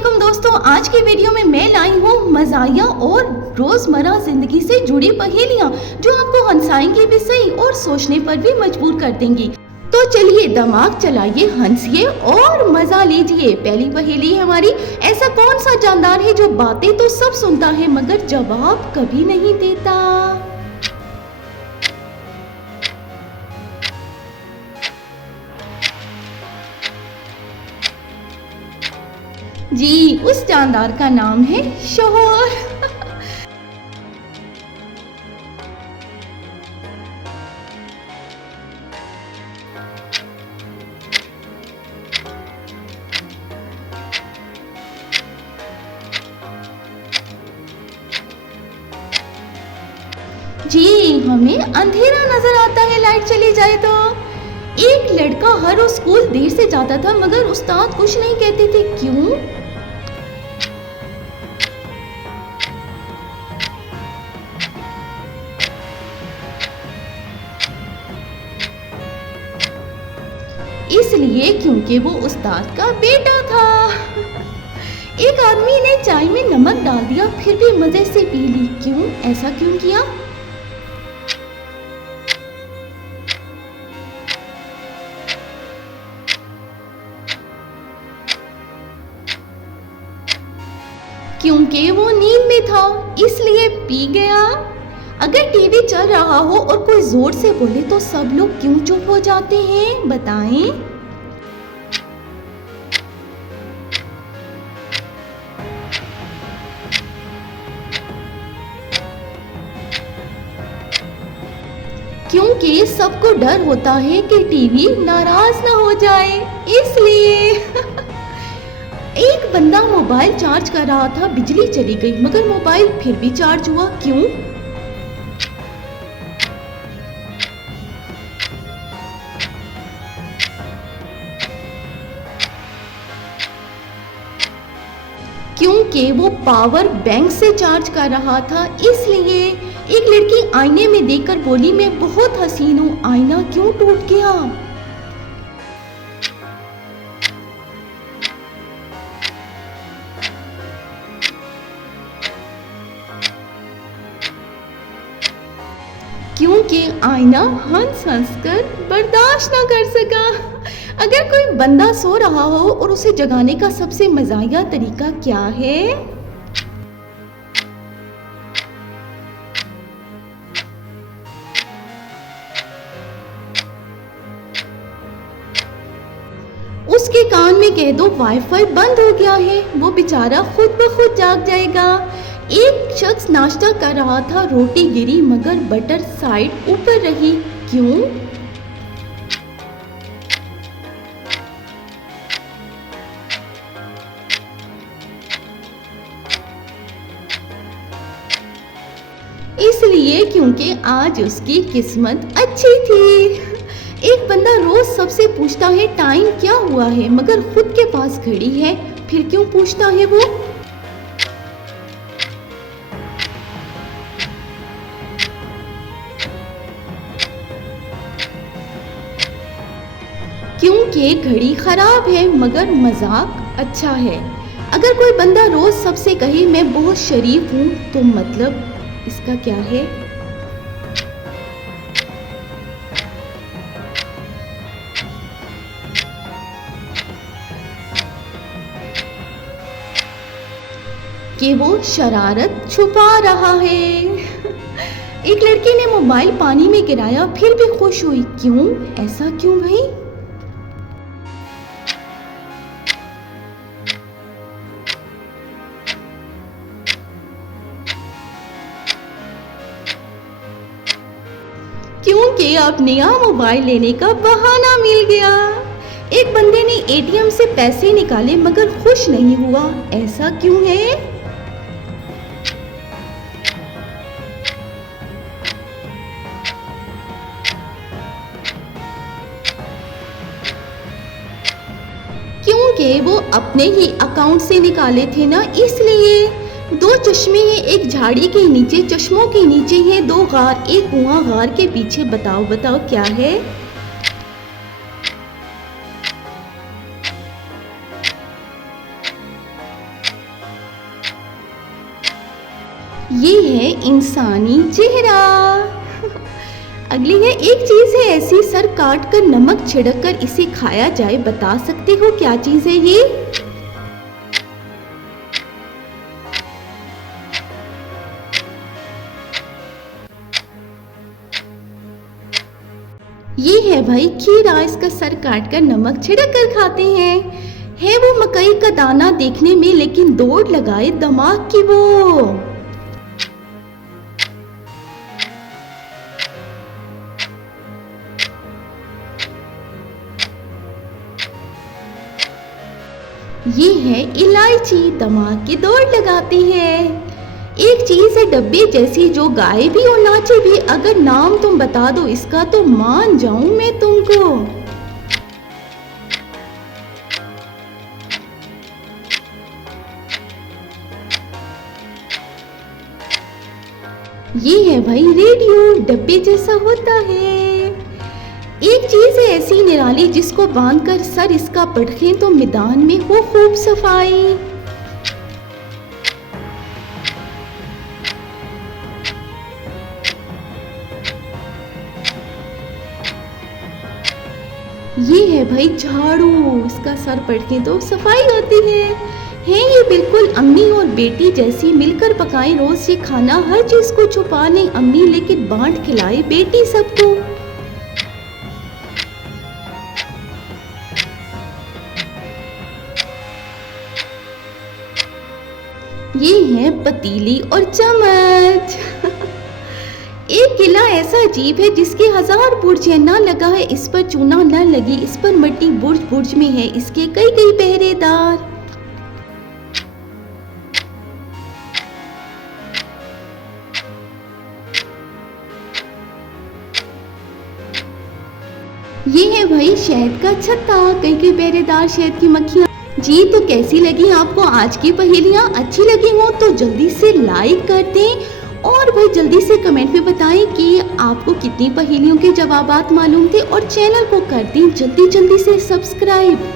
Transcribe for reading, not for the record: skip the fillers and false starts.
अस्सलामुअलैकुम दोस्तों, आज की वीडियो में मैं लाई हूँ मज़ाहिया और रोज़मर्रा ज़िंदगी से जुड़ी पहेलियाँ जो आपको हंसाएंगी भी सही और सोचने पर भी मजबूर कर देंगी। तो चलिए दिमाग चलाइए, हंसिए और मज़ा लीजिए। पहली पहेली है हमारी, ऐसा कौन सा जानदार है जो बातें तो सब सुनता है मगर जवाब कभी नहीं देता। जी, उस जानदार का नाम है शोहर। जी, हमें अंधेरा नजर आता है लाइट चली जाए तो। एक लड़का हर रोज स्कूल देर से जाता था मगर उस्ताद कुछ नहीं कहते थे, क्यों? इसलिए क्योंकि वो उस्ताद का बेटा था। एक आदमी ने चाय में नमक डाल दिया फिर भी मजे से पी ली, क्यों? ऐसा क्यों किया? क्योंकि वो नींद में था इसलिए पी गया। अगर टीवी चल रहा हो और कोई जोर से बोले तो सब लोग क्यों चुप हो जाते हैं, बताएं? क्योंकि सबको डर होता है कि टीवी नाराज ना हो जाए, इसलिए। एक बंदा मोबाइल चार्ज कर रहा था, बिजली चली गई मगर मोबाइल फिर भी चार्ज हुआ, क्यों? क्योंकि वो पावर बैंक से चार्ज कर रहा था, इसलिए। एक लड़की आईने में देखकर बोली, मैं बहुत हसीन हूँ, आईना क्यों टूट गया? क्योंकि आईना हंस हंस कर बर्दाश्त ना कर सका। अगर कोई बंदा सो रहा हो और उसे जगाने का सबसे मज़ाहिया तरीका क्या है? उसके कान में कह दो वाईफाई बंद हो गया है, वो बेचारा खुद ब खुद जाग जाएगा। एक शख्स नाश्ता कर रहा था, रोटी गिरी मगर बटर साइड ऊपर रही, क्यों? इसलिए क्योंकि आज उसकी किस्मत अच्छी थी। एक बंदा रोज सबसे पूछता है टाइम क्या हुआ है मगर खुद के पास घड़ी है, फिर क्यों पूछता है वो? क्योंकि घड़ी खराब है मगर मजाक अच्छा है। अगर कोई बंदा रोज सबसे कहे मैं बहुत शरीफ हूँ तो मतलब इसका क्या है? कि वो शरारत छुपा रहा है। एक लड़की ने मोबाइल पानी में गिराया फिर भी खुश हुई, क्यों? ऐसा क्यों भाई? क्योंकि अब नया मोबाइल लेने का बहाना मिल गया। एक बंदे ने एटीएम से पैसे निकाले मगर खुश नहीं हुआ, ऐसा क्यों है? क्योंकि वो अपने ही अकाउंट से निकाले थे ना, इसलिए। दो चश्मे हैं एक झाड़ी के नीचे, चश्मों के नीचे हैं दो गार, एक कुआं गार के पीछे, बताओ बताओ क्या है? ये है इंसानी चेहरा। अगली है, एक चीज है ऐसी सर काट कर नमक छिड़क कर इसे खाया जाए, बता सकते हो क्या चीज है ये? ये है भाई खीरा, इसका सर काट कर नमक छिड़क कर खाते हैं। है वो मकई का दाना देखने में, लेकिन दौड़ लगाए दिमाग की वो। ये है इलायची, दिमाग की दौड़ लगाती है। एक चीज है डब्बे जैसी जो गाए भी और नाचे भी, अगर नाम तुम बता दो इसका तो मान जाऊं मैं तुमको। ये है भाई रेडियो, डब्बे जैसा होता है। एक चीज है ऐसी निराली जिसको बांधकर सर इसका पटखें तो मैदान में हो खूब सफाई। ये है भाई झाड़ू, इसका सर पटखें तो सफाई होती है ये बिल्कुल अम्मी और बेटी जैसी, मिलकर पकाएं रोज ये खाना, हर चीज को छुपा नहीं अम्मी लेकिन बांट खिलाए बेटी सबको। ये है पतीली और चम्मच। एक किला ऐसा अजीब है जिसके 1000 बुर्ज है, ना लगा है इस पर चूना न लगी इस पर मट्टी, बुर्ज बुर्ज में है इसके कई कई पहरेदार। ये है भाई शहद का छत्ता, कई कई पहरेदार शहद की मक्खियाँ। जी तो कैसी लगी आपको आज की पहेलियाँ? अच्छी लगी हो तो जल्दी से लाइक कर दें और भाई जल्दी से कमेंट में बताएं कि आपको कितनी पहेलियों के जवाबात मालूम थे, और चैनल को कर दें जल्दी जल्दी से सब्सक्राइब।